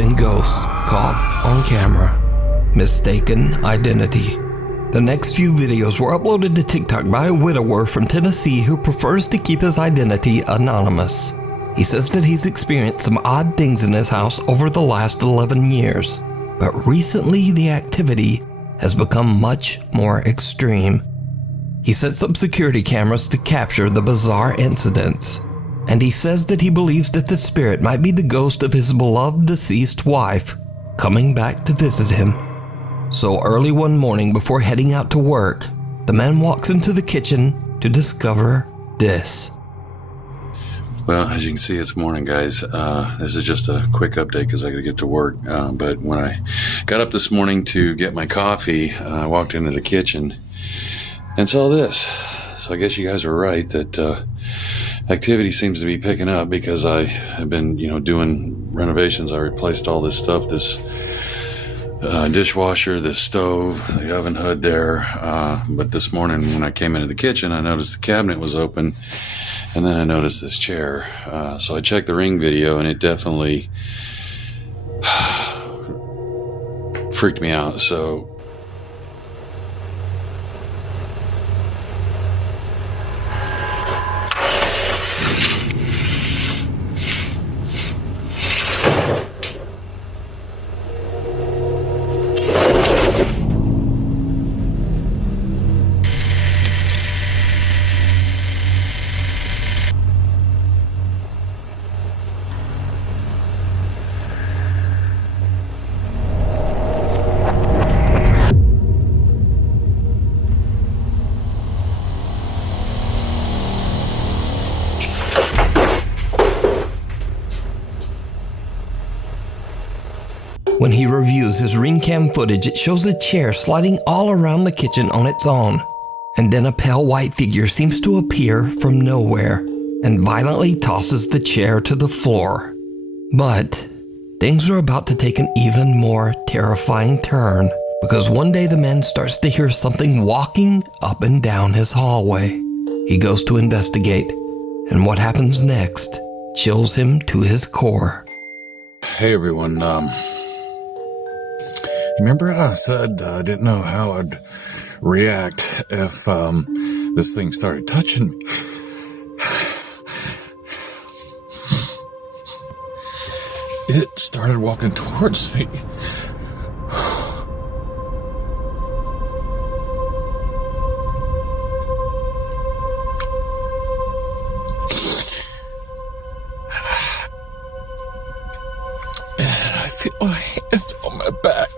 mountain ghosts caught on camera. Mistaken identity. The next few videos were uploaded to TikTok by a widower from Tennessee who prefers to keep his identity anonymous. He says that he's experienced some odd things in his house over the last 11 years, but recently the activity has become much more extreme. He sets up security cameras to capture the bizarre incidents, and he says that he believes that the spirit might be the ghost of his beloved deceased wife coming back to visit him. So early one morning before heading out to work, the man walks into the kitchen to discover this. Well, as you can see, it's morning, guys. This is just a quick update because I got to get to work. But when I got up this morning to get my coffee, I walked into the kitchen and saw this. So I guess you guys were right that activity seems to be picking up because I have been, doing renovations. I replaced all this stuff, this dishwasher, this stove, the oven hood there. But this morning when I came into the kitchen, I noticed the cabinet was open, and then I noticed this chair. So I checked the Ring video, and it definitely freaked me out. So When he reviews his Ring cam footage, it shows a chair sliding all around the kitchen on its own, and then a pale white figure seems to appear from nowhere and violently tosses the chair to the floor. But things are about to take an even more terrifying turn, because one day the man starts to hear something walking up and down his hallway. He goes to investigate, and what happens next chills him to his core. Hey everyone, remember I said I didn't know how I'd react if this thing started touching me? It started walking towards me. And I feel a hand on my back.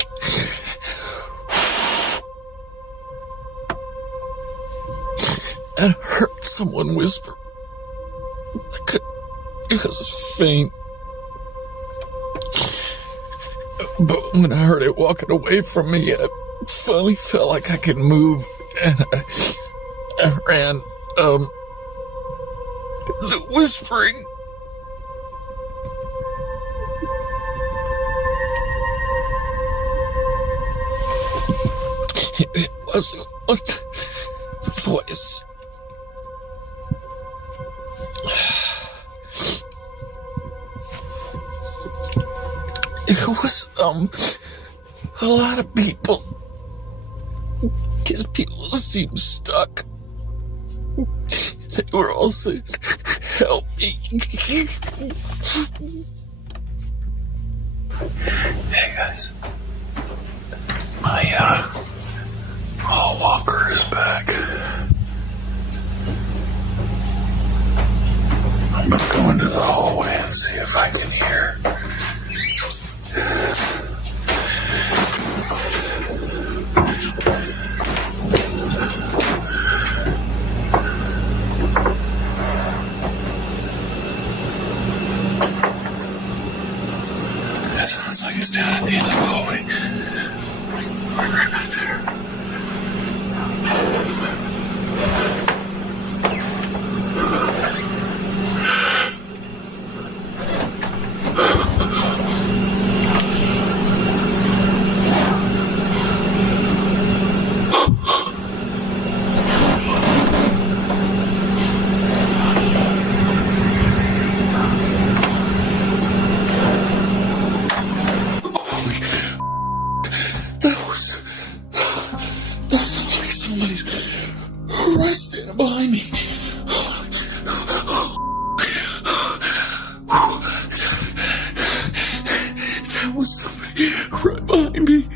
And I heard someone whisper. It was faint. But when I heard it walking away from me, I finally felt like I could move, and I ran. The whispering. It wasn't one voice. It was, a lot of people. Because people seemed stuck. They were all saying, help me. Hey guys. My, hall walker is back. I'm gonna go into the hallway and see if I can hear. That sounds like it's down at the end of the hallway. Right back there. was somebody right behind me.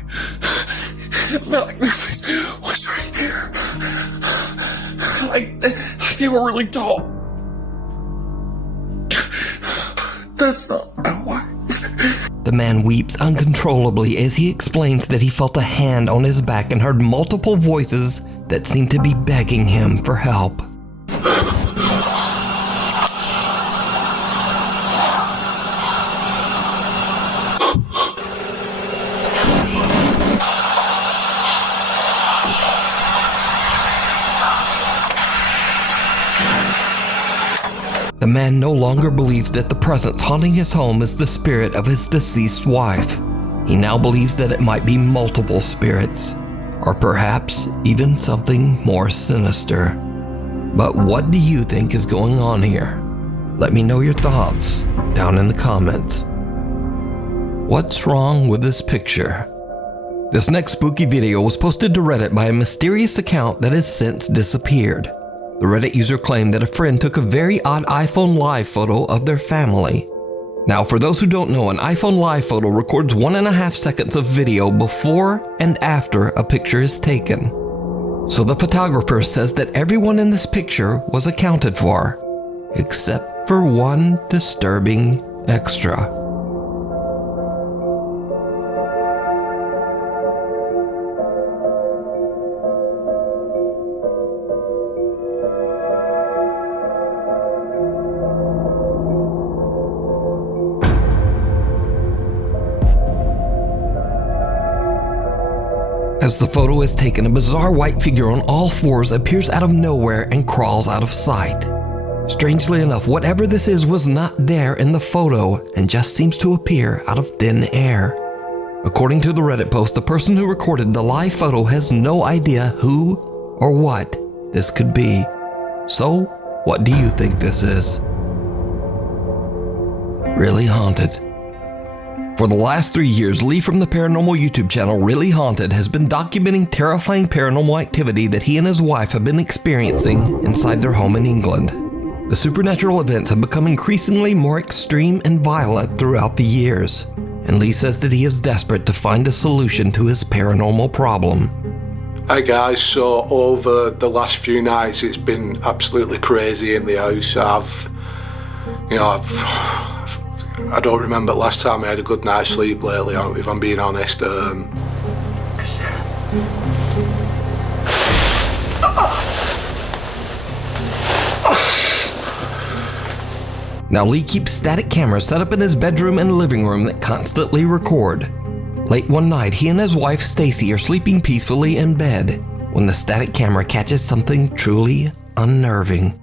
It felt like their face was right here. Like they were really tall. That's not my wife. The man weeps uncontrollably as he explains that he felt a hand on his back and heard multiple voices that seemed to be begging him for help. The man no longer believes that the presence haunting his home is the spirit of his deceased wife. He now believes that it might be multiple spirits, or perhaps even something more sinister. But what do you think is going on here? Let me know your thoughts down in the comments. What's wrong with this picture? This next spooky video was posted to Reddit by a mysterious account that has since disappeared. The Reddit user claimed that a friend took a very odd iPhone Live photo of their family. Now, for those who don't know, an iPhone Live photo records 1.5 seconds of video before and after a picture is taken. So the photographer says that everyone in this picture was accounted for, except for one disturbing extra. As the photo is taken, a bizarre white figure on all fours appears out of nowhere and crawls out of sight. Strangely enough, whatever this is was not there in the photo and just seems to appear out of thin air. According to the Reddit post, the person who recorded the live photo has no idea who or what this could be. So, what do you think this is? Really Haunted. For the last 3 years, Lee from the paranormal YouTube channel Really Haunted has been documenting terrifying paranormal activity that he and his wife have been experiencing inside their home in England. The supernatural events have become increasingly more extreme and violent throughout the years, and Lee says that he is desperate to find a solution to his paranormal problem. Hi guys, so over the last few nights it's been absolutely crazy in the house. I don't remember the last time I had a good night's sleep lately, if I'm being honest. Now, Lee keeps static cameras set up in his bedroom and living room that constantly record. Late one night, he and his wife Stacy are sleeping peacefully in bed when the static camera catches something truly unnerving.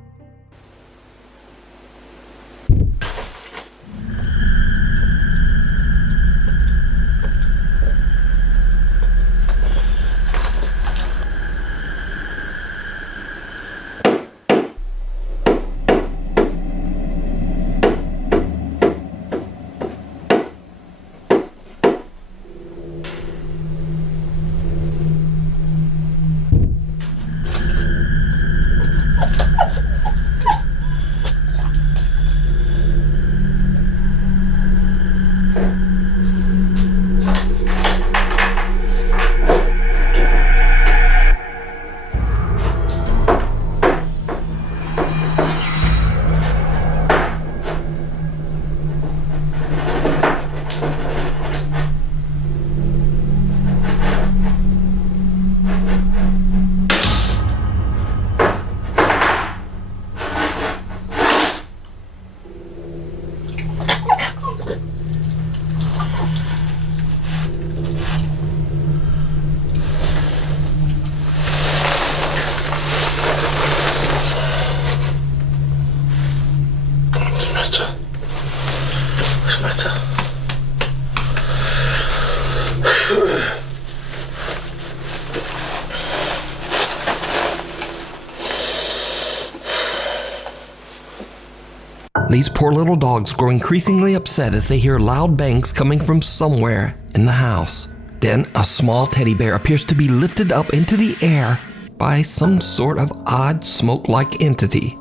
These poor little dogs grow increasingly upset as they hear loud bangs coming from somewhere in the house. Then a small teddy bear appears to be lifted up into the air by some sort of odd smoke-like entity.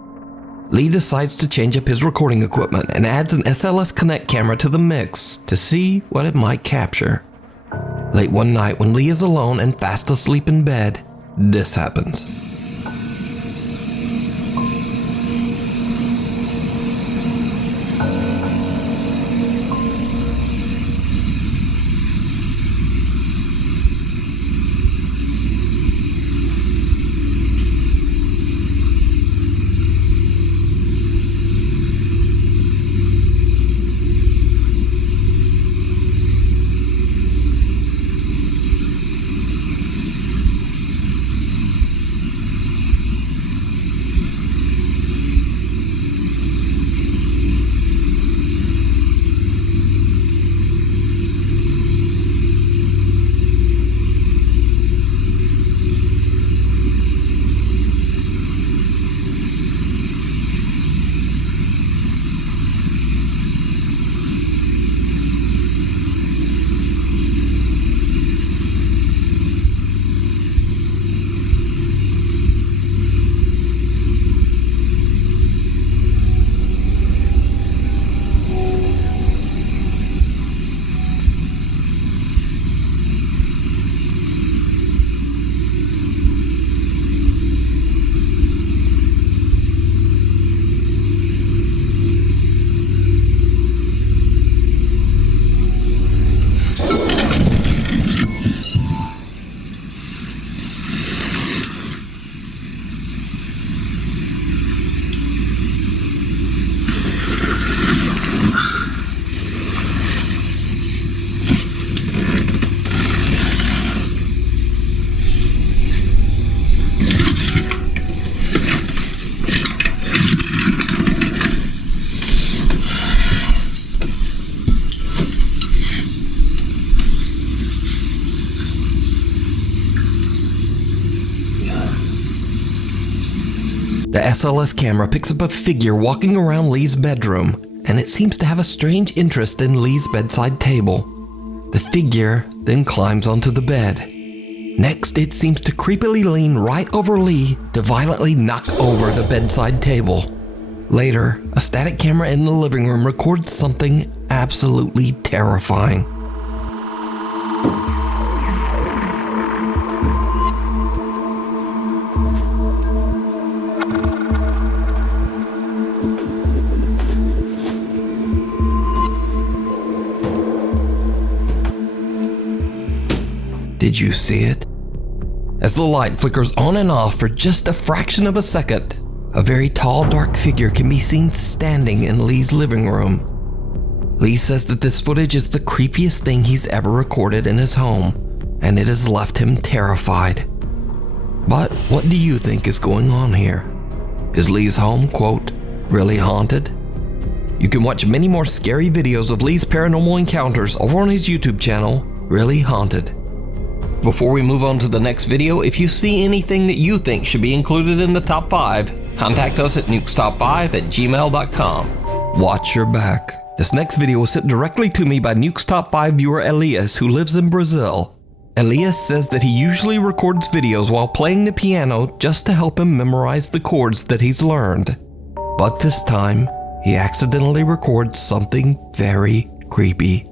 Lee decides to change up his recording equipment and adds an SLS Connect camera to the mix to see what it might capture. Late one night when Lee is alone and fast asleep in bed, this happens. The SLS camera picks up a figure walking around Lee's bedroom, and it seems to have a strange interest in Lee's bedside table. The figure then climbs onto the bed. Next, it seems to creepily lean right over Lee to violently knock over the bedside table. Later, a static camera in the living room records something absolutely terrifying. Did you see it? As the light flickers on and off for just a fraction of a second, a very tall, dark figure can be seen standing in Lee's living room. Lee says that this footage is the creepiest thing he's ever recorded in his home, and it has left him terrified. But what do you think is going on here? Is Lee's home, quote, really haunted? You can watch many more scary videos of Lee's paranormal encounters over on his YouTube channel, Really Haunted. Before we move on to the next video, if you see anything that you think should be included in the top 5, contact us at nukestop5@gmail.com. Watch your back. This next video was sent directly to me by Nuke's Top 5 viewer Elias, who lives in Brazil. Elias says that he usually records videos while playing the piano just to help him memorize the chords that he's learned. But this time, he accidentally records something very creepy.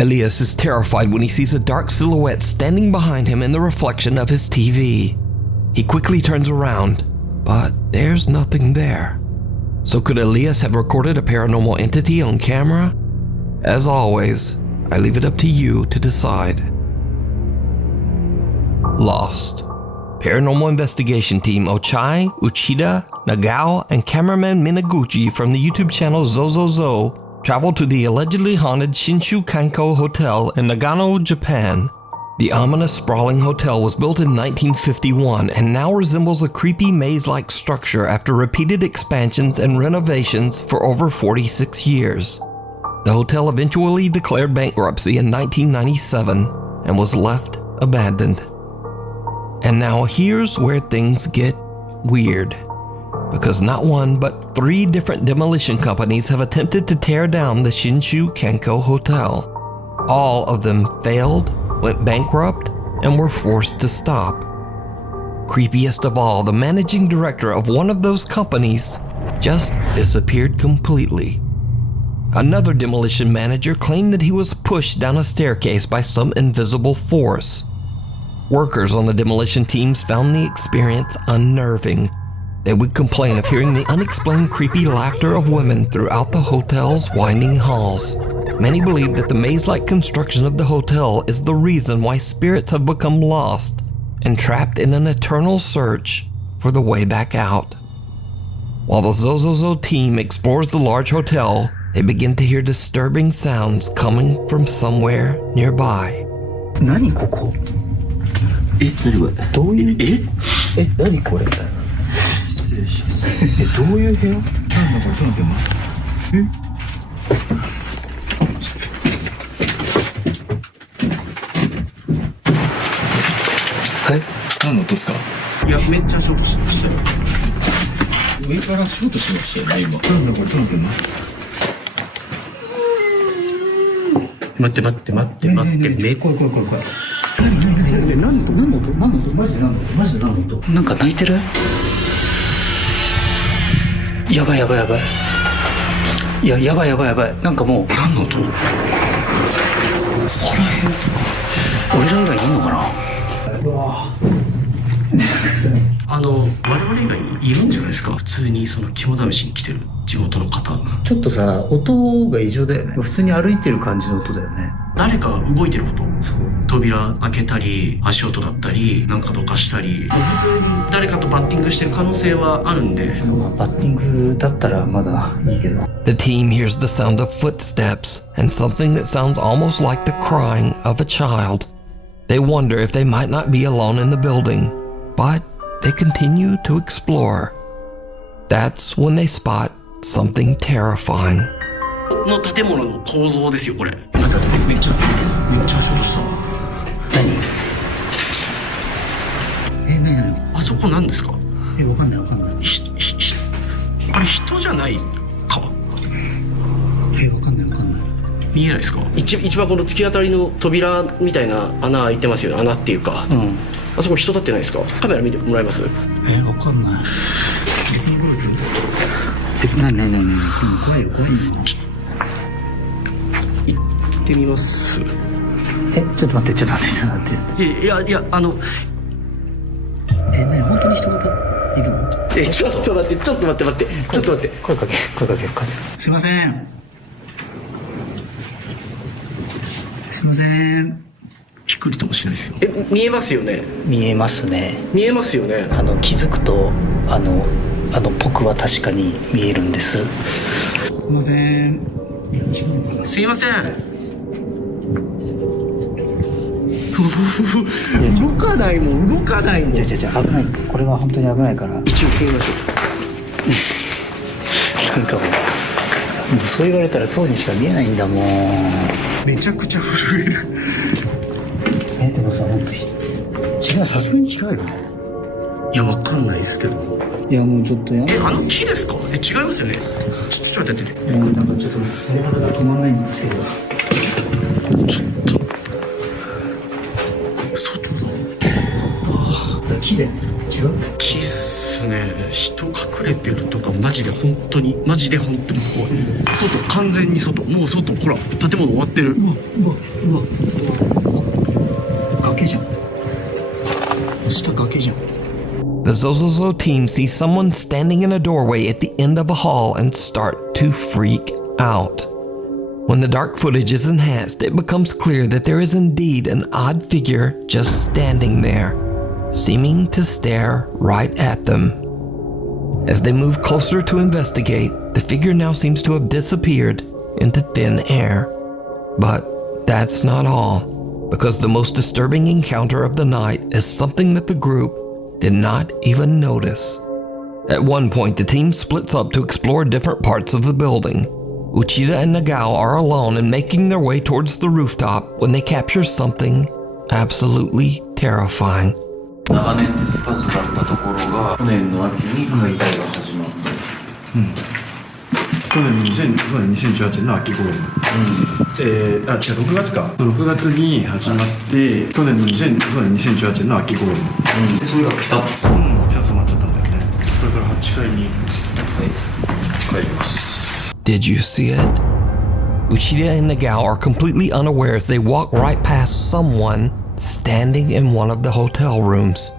Elias is terrified when he sees a dark silhouette standing behind him in the reflection of his TV. He quickly turns around, but there's nothing there. So could Elias have recorded a paranormal entity on camera? As always, I leave it up to you to decide. Lost. Paranormal investigation team Ochai, Uchida, Nagao, and cameraman Minaguchi from the YouTube channel Zozozo traveled to the allegedly haunted Shinshu Kanko Hotel in Nagano, Japan. The ominous, sprawling hotel was built in 1951 and now resembles a creepy maze-like structure after repeated expansions and renovations for over 46 years. The hotel eventually declared bankruptcy in 1997 and was left abandoned. And now here's where things get weird. Because not one but 3 different demolition companies have attempted to tear down the Shinshu Kanko Hotel. All of them failed, went bankrupt, and were forced to stop. Creepiest of all, the managing director of one of those companies just disappeared completely. Another demolition manager claimed that he was pushed down a staircase by some invisible force. Workers on the demolition teams found the experience unnerving. They would complain of hearing the unexplained creepy laughter of women throughout the hotel's winding halls. Many believe that the maze-like construction of the hotel is the reason why spirits have become lost and trapped in an eternal search for the way back out. While the Zozozo team explores the large hotel, they begin to hear disturbing sounds coming from somewhere nearby. 何ここ？何これ？どういう？何これ？失礼します。どういう部屋？なんだこれ？ちょっと待ってます。何の音ですか？いや、めっちゃショートしましたよ。上からショートしましたよね、今。なんだこれ？ちょっと待ってます。待って。怖い。何の音？マジで何の音？なんか泣いてる？やばい。いや、やばい。なんかもう。何の音？俺ら以外いんのかな？うわ我々以外にいるんじゃないですか。普通にその肝試しに来てる地元の方。ちょっとさ、音が異常だよね。普通に歩いてる感じの音だよね。誰かが動いてる音。扉開けたり、足音だったり、なんかどかしたり、普通に誰かとバッティングしてる可能性はあるんで。バッティングだったらまだいいけど。The team hears the sound of footsteps and something that sounds almost like the crying of a child. They wonder if they might not be alone in the building, but they continue to explore. That's when they spot something terrifying. の建物の構造ですよ、これ。めっちゃショートした。何？何？あそこ何ですか？わかんない。あれ人じゃないか？わかんない。見えないですか？一番この突き当たりの扉みたいな穴開いてますよね。穴っていうか、あそこ人立ってないですか？カメラ見てもらえます？わかんない。別に来る？何？怖いよ。行ってみます。ちょっと待って。いや何？本当に人がいるの？ちょっと待って。声かけ。すいません。びっくりともしないですよ。見えますよね？見えますね。気づくと僕は確かに見えるんです。すいません。すいません。動かないもん。じゃ危ない。これは本当に危ないから。一応消えましょなんかもうそう言われたらそうにしか見えないんだもん。めちゃくちゃ震える。でもさ、本当違う、さすがに違うよね。いや、わかんないですけど。いや、もうちょっとや。木ですか？違いますよね。ちょっと待って。なんかちょっと鳥肌が止まらないんですけど。ちょっと外だ。木で違う？木っすね。人隠れてるとかマジで本当に怖い。外、完全に外。もう外、ほら建物終わってる。うわ崖じゃん。下崖じゃん。The Zozozo team sees someone standing in a doorway at the end of a hall and start to freak out. When the dark footage is enhanced, it becomes clear that there is indeed an odd figure just standing there, seeming to stare right at them. As they move closer to investigate, the figure now seems to have disappeared into thin air. But that's not all, because the most disturbing encounter of the night is something that the group did not even notice. At one point, the team splits up to explore different parts of the building. Uchida and Nagao are alone and making their way towards the rooftop when they capture something absolutely terrifying. 長年手つかずだったところが去年の秋に解体が始まって、去年2018年の秋頃に、違う6月か6月に始まって去年の2018年の秋頃に、でそれがピタッと、ちょっと待っちゃったんだよね。これから8階に帰ります。 Did you see it? Uchida and Nagao are completely unaware as they walk right past someone standing in one of the hotel rooms.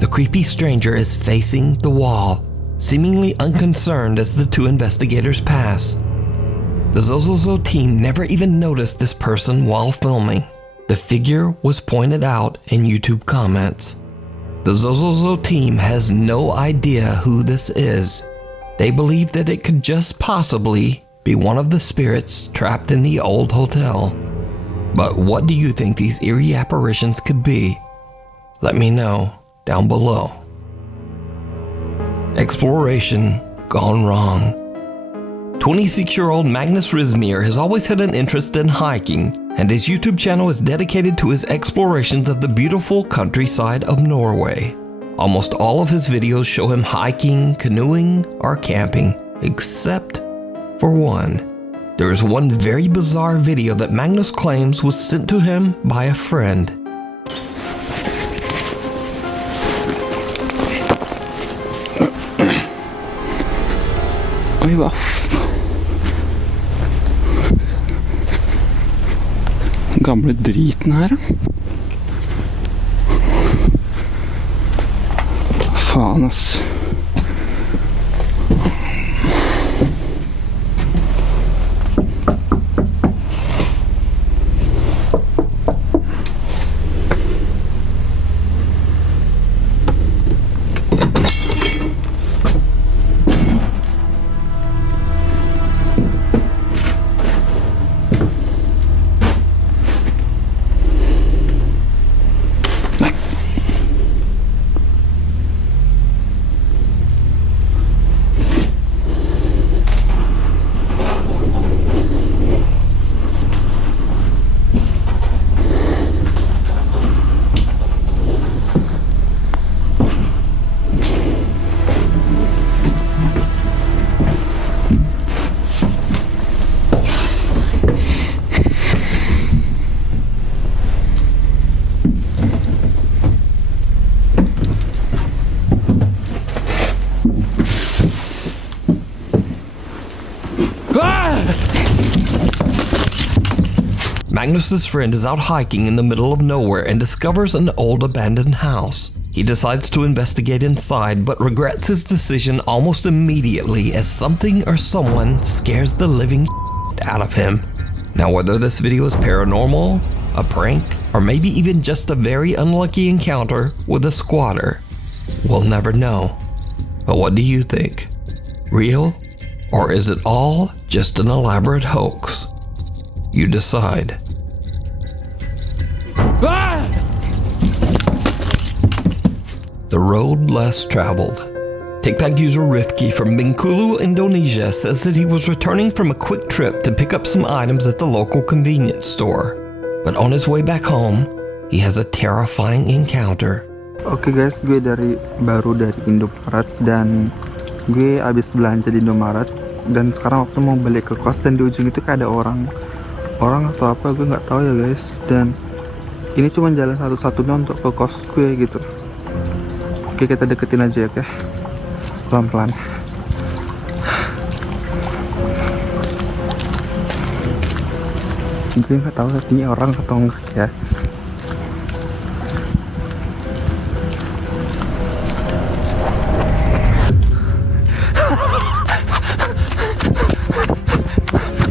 The creepy stranger is facing the wall, seemingly unconcerned as the two investigators pass. The Zozozo team never even noticed this person while filming. The figure was pointed out in YouTube comments. The Zozozo team has no idea who this is. They believe that it could just possibly be one of the spirits trapped in the old hotel. But what do you think these eerie apparitions could be? Let me know down below. Exploration gone wrong. 26-year-old Magnus Rizmir has always had an interest in hiking, and his YouTube channel is dedicated to his explorations of the beautiful countryside of Norway. Almost all of his videos show him hiking, canoeing, or camping, except for one. There is one very bizarre video that Magnus claims was sent to him by a friend. Oi ba? Gamle driten her. Faen, ass. Magnus's friend is out hiking in the middle of nowhere and discovers an old abandoned house. He decides to investigate inside but regrets his decision almost immediately as something or someone scares the living out of him. Now whether this video is paranormal, a prank, or maybe even just a very unlucky encounter with a squatter, we'll never know. But what do you think? Real? Or is it all just an elaborate hoax? You decide. The road less traveled. TikTok user Rifki from Bengkulu, Indonesia says that he was returning from a quick trip to pick up some items at the local convenience store. But on his way back home, he has a terrifying encounter. Oke guys, gue baru dari Indomaret dan gue abis belanja di Indomaret dan sekarang waktu mau balik ke kos dan di ujung itu kayak ada orang atau apa gue nggak tahu ya guys, dan ini cuma jalan satu-satunya untuk ke kos gue gitu. Oke, kita deketin aja ya, oke, pelan-pelan. Gue nggak tahu ini orang atau enggak ya.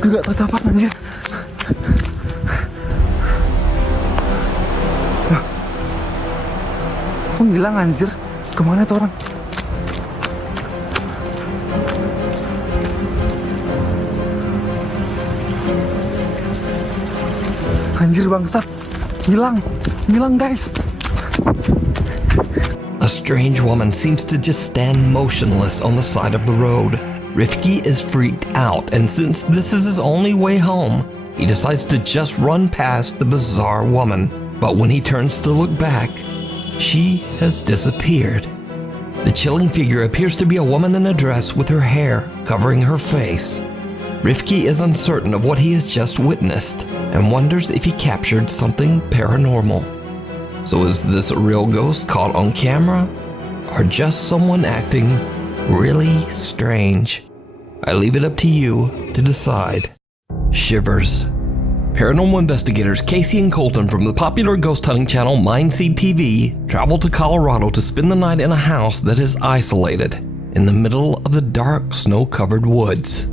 Gue gak tahu apa anjir. Kok ngilang anjir? Kemana tuh orang? Anjir bangsat. Ngilang guys. A strange woman seems to just stand motionless on the side of the road. Rifki is freaked out, and since this is his only way home, he decides to just run past the bizarre woman. But when he turns to look back, she has disappeared. The chilling figure appears to be a woman in a dress with her hair covering her face. Rifki is uncertain of what he has just witnessed and wonders if he captured something paranormal. So is this a real ghost caught on camera, or just someone acting really strange? I leave it up to you to decide. Shivers. Paranormal investigators Casey and Colton from the popular ghost hunting channel Mindseed TV traveled to Colorado to spend the night in a house that is isolated in the middle of the dark, snow-covered woods.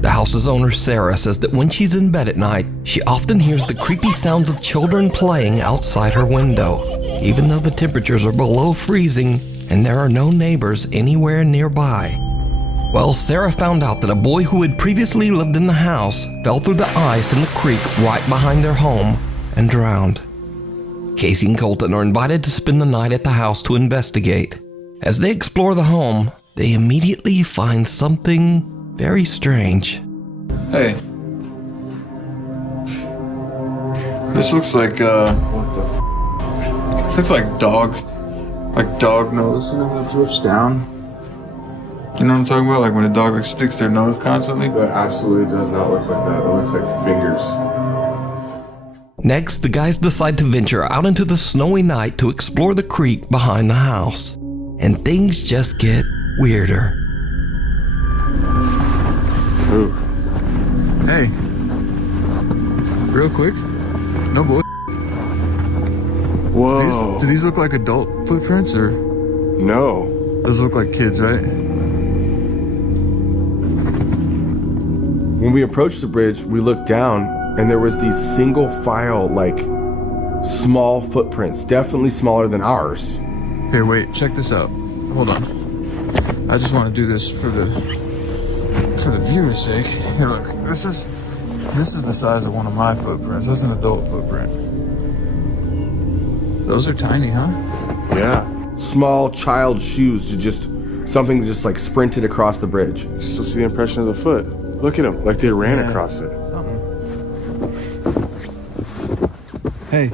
The house's owner, Sarah, says that when she's in bed at night, she often hears the creepy sounds of children playing outside her window, even though the temperatures are below freezing and there are no neighbors anywhere nearby. Well, Sarah found out that a boy who had previously lived in the house fell through the ice in the creek right behind their home and drowned. Casey and Colton are invited to spend the night at the house to investigate. As they explore the home, they immediately find something very strange. Hey. This looks like, this looks like dog nose, you know, how it drifts down. You know what I'm talking about? Like when a dog like sticks their nose constantly? That absolutely does not look like that. That looks like fingers. Next, the guys decide to venture out into the snowy night to explore the creek behind the house. And things just get weirder. Ooh. Hey. Real quick. No bull. Whoa. Do these look like adult footprints or? No. Those look like kids, right? When we approached the bridge, we looked down and there was these single file, like, small footprints, definitely smaller than ours. Here, wait, check this out. Hold on. I just want to do this for the viewer's sake. Here, look, this is the size of one of my footprints. That's an adult footprint. Those are tiny, huh? Yeah. Small child shoes, something just like sprinted across the bridge. You still see the impression of the foot. Look at them, like they ran across it. Hey,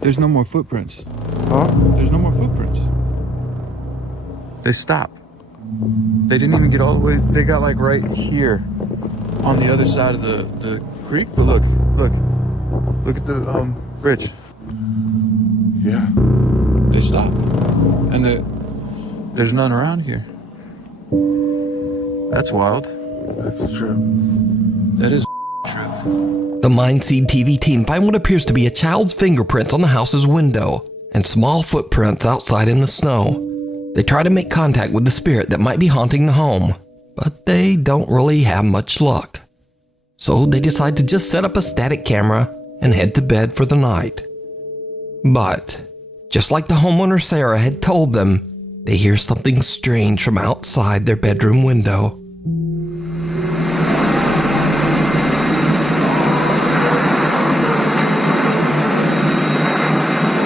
there's no more footprints. Huh? There's no more footprints. They stopped. They didn't even get all the way. They got like right here on the other side of the creek. But look at the bridge. Yeah. They stopped. And there's none around here. That's wild. That's a trip. That is The Mindseed TV team find what appears to be a child's fingerprints on the house's window and small footprints outside in the snow. They try to make contact with the spirit that might be haunting the home, but they don't really have much luck. So they decide to just set up a static camera and head to bed for the night. But, just like the homeowner Sarah had told them, they hear something strange from outside their bedroom window.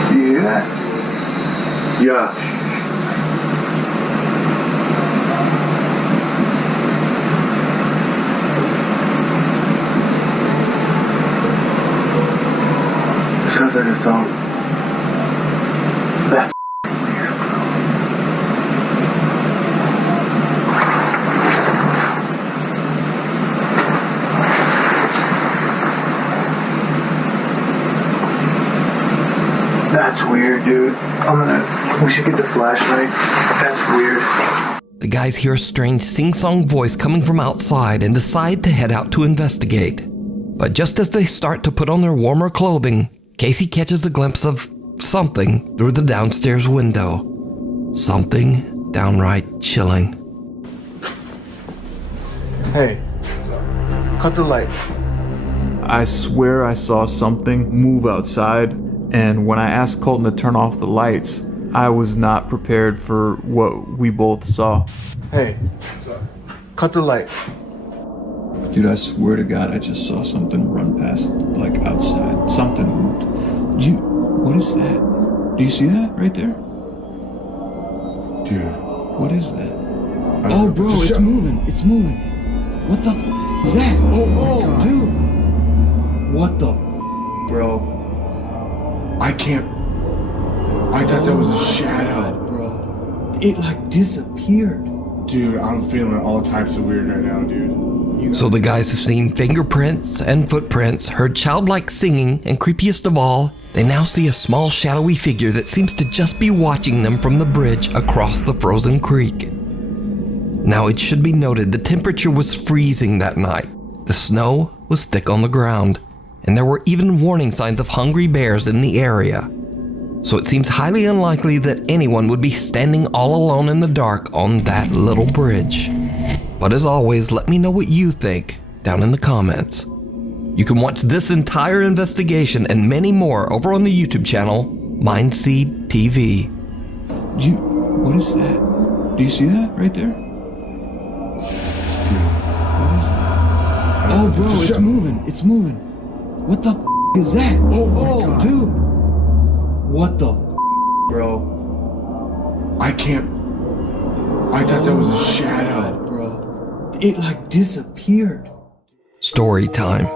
Do you hear that? Yeah. Sounds like a song. That's weird, bro. That's weird, dude. We should get the flashlight. That's weird. The guys hear a strange sing-song voice coming from outside and decide to head out to investigate. But just as they start to put on their warmer clothing, Casey catches a glimpse of something through the downstairs window. Something downright chilling. Hey, cut the light. I swear I saw something move outside, and when I asked Colton to turn off the lights, I was not prepared for what we both saw. Hey, cut the light. Dude, I swear to God, I just saw something run past, like, outside. Something moved. What is that? Do you see that right there? Dude. What is that? Oh, bro, it's moving. It's moving. What the is that? Oh, dude. What the bro? I can't. I thought that was a shadow. Bro. It like disappeared. Dude, I'm feeling all types of weird right now, dude. So the guys have seen fingerprints and footprints, heard childlike singing, and creepiest of all, they now see a small shadowy figure that seems to just be watching them from the bridge across the frozen creek. Now it should be noted the temperature was freezing that night. The snow was thick on the ground, and there were even warning signs of hungry bears in the area. So it seems highly unlikely that anyone would be standing all alone in the dark on that little bridge. But as always, let me know what you think down in the comments. You can watch this entire investigation and many more over on the YouTube channel, Mindseed TV. What is that? Do you see that right there? Oh, bro, it's moving. It's moving. What the is that? Oh, dude. What the bro? I thought that was a shadow. Bro. It like disappeared. Story time.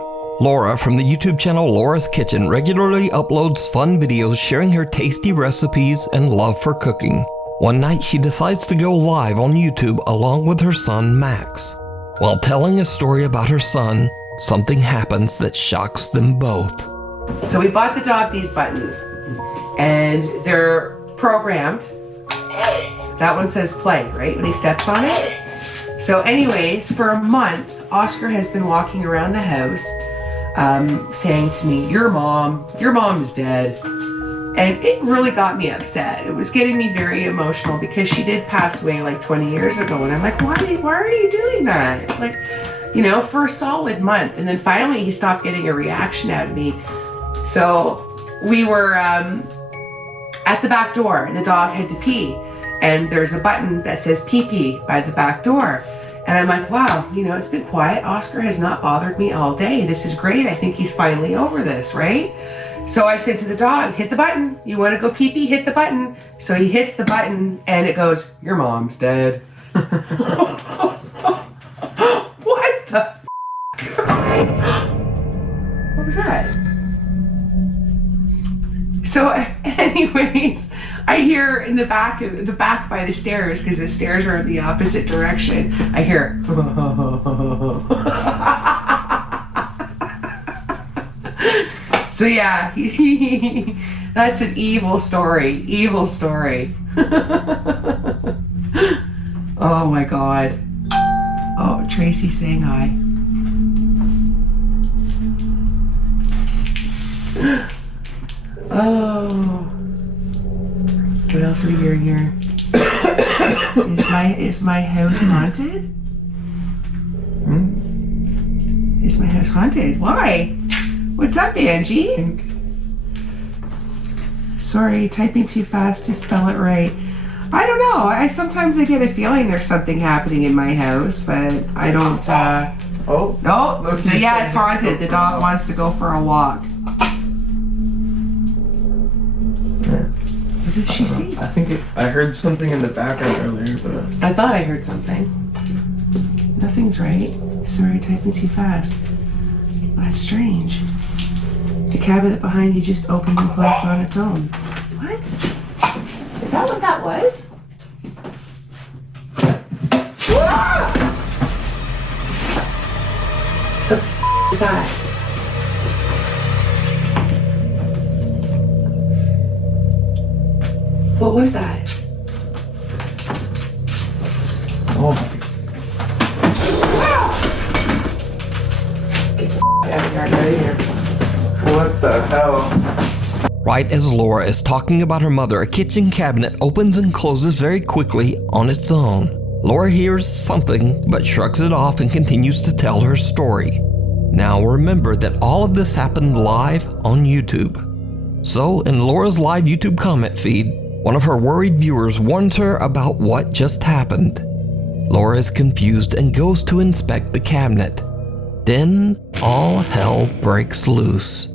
Laura from the YouTube channel Laura's Kitchen regularly uploads fun videos sharing her tasty recipes and love for cooking. One night she decides to go live on YouTube along with her son Max. While telling a story about her son, something happens that shocks them both. So we bought the dog these buttons, and they're programmed. That one says play, right, when he steps on it? So anyways, for a month, Oscar has been walking around the house saying to me, your mom is dead. And it really got me upset. It was getting me very emotional because she did pass away like 20 years ago. And I'm like, why are you doing that? Like, you know, for a solid month. And then finally he stopped getting a reaction out of me. So we were at the back door and the dog had to pee. And there's a button that says pee pee by the back door. And I'm like, wow, you know, it's been quiet. Oscar has not bothered me all day. This is great. I think he's finally over this, right? So I said to the dog, hit the button. You want to go pee pee? Hit the button. So he hits the button and it goes, your mom's dead. What the f***? What was that? So anyways, I hear in the back by the stairs, because the stairs are in the opposite direction, I hear so yeah, that's an evil story. Oh my God. Oh, Tracy saying hi. Oh. What else are we hearing here? Is my house haunted? Is my house haunted? Why? What's up, Angie? Sorry, typing too fast to spell it right. I don't know. Sometimes I get a feeling there's something happening in my house, but I don't. Oh. No. Yeah, it's haunted. The dog wants to go for a walk. What did she see? I think I heard something in the background earlier, but I thought I heard something. Nothing's right. Sorry, typing too fast. That's strange. The cabinet behind you just opened and closed on its own. What? Is that what that was? Ah! The f*** is that? What was that? oh, Get the f*** out of here. what the hell? Right as Laura is talking about her mother, a kitchen cabinet opens and closes very quickly on its own. Laura hears something but shrugs it off and continues to tell her story. Now remember that all of this happened live on YouTube. So in Laura's live YouTube comment feed, one of her worried viewers warns her about what just happened. Laura is confused and goes to inspect the cabinet. Then all hell breaks loose.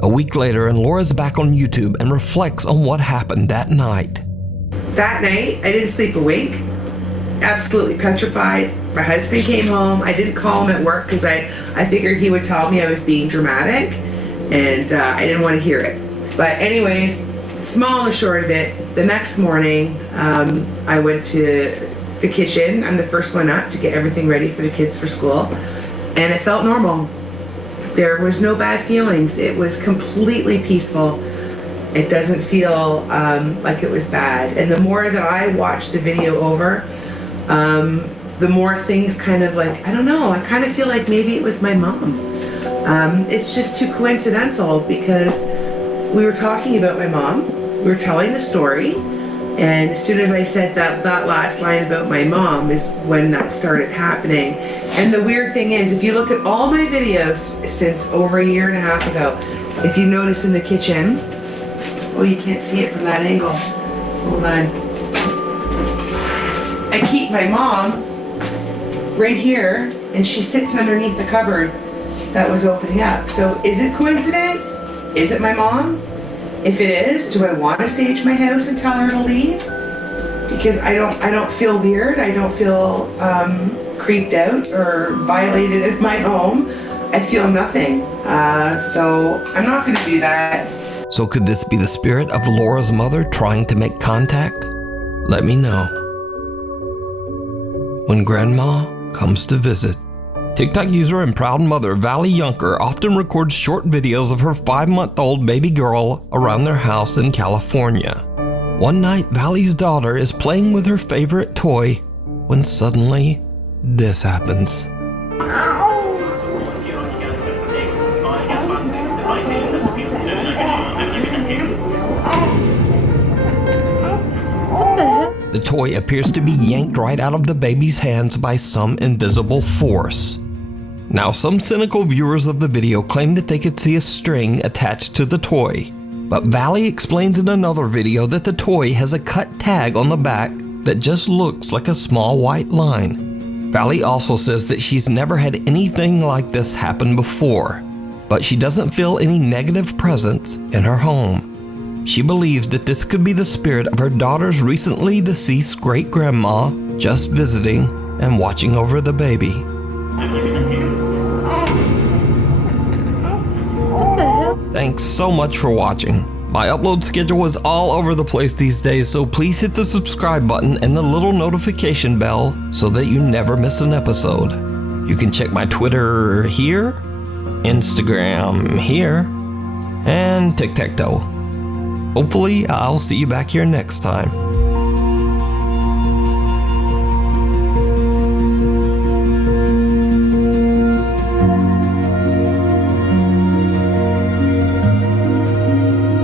A week later, and Laura's back on YouTube and reflects on what happened that night. That night, I didn't sleep a wink. Absolutely petrified. My husband came home. I didn't call him at work because I figured he would tell me I was being dramatic, and I didn't want to hear it. But anyways, small and short of it, the next morning, I went to the kitchen. I'm the first one up to get everything ready for the kids for school. And it felt normal. There was no bad feelings. It was completely peaceful. It doesn't feel like it was bad. And the more that I watched the video over, the more things kind of like, I don't know, I kind of feel like maybe it was my mom. It's just too coincidental because we were talking about my mom, we were telling the story, and as soon as I said that last line about my mom is when that started happening. And the weird thing is, if you look at all my videos since over a year and a half ago, if you notice in the kitchen, oh, you can't see it from that angle. Hold on. I keep my mom right here, and she sits underneath the cupboard that was opening up. So is it coincidence? Is it my mom? If it is, do I want to stage my house and tell her to leave? Because I don't feel weird. I don't feel creeped out or violated in my home. I feel nothing. So I'm not going to do that. So could this be the spirit of Laura's mother trying to make contact? Let me know. When Grandma comes to visit. TikTok user and proud mother Valley Yunker often records short videos of her 5-month-old baby girl around their house in California. One night, Valley's daughter is playing with her favorite toy when suddenly this happens. The toy appears to be yanked right out of the baby's hands by some invisible force. Now, some cynical viewers of the video claim that they could see a string attached to the toy, but Valley explains in another video that the toy has a cut tag on the back that just looks like a small white line. Valley also says that she's never had anything like this happen before, but she doesn't feel any negative presence in her home. She believes that this could be the spirit of her daughter's recently deceased great-grandma just visiting and watching over the baby. Thanks so much for watching. My upload schedule is all over the place these days, so please hit the subscribe button and the little notification bell so that you never miss an episode. You can check my Twitter here, Instagram here, and tic-tac-toe. Hopefully, I'll see you back here next time.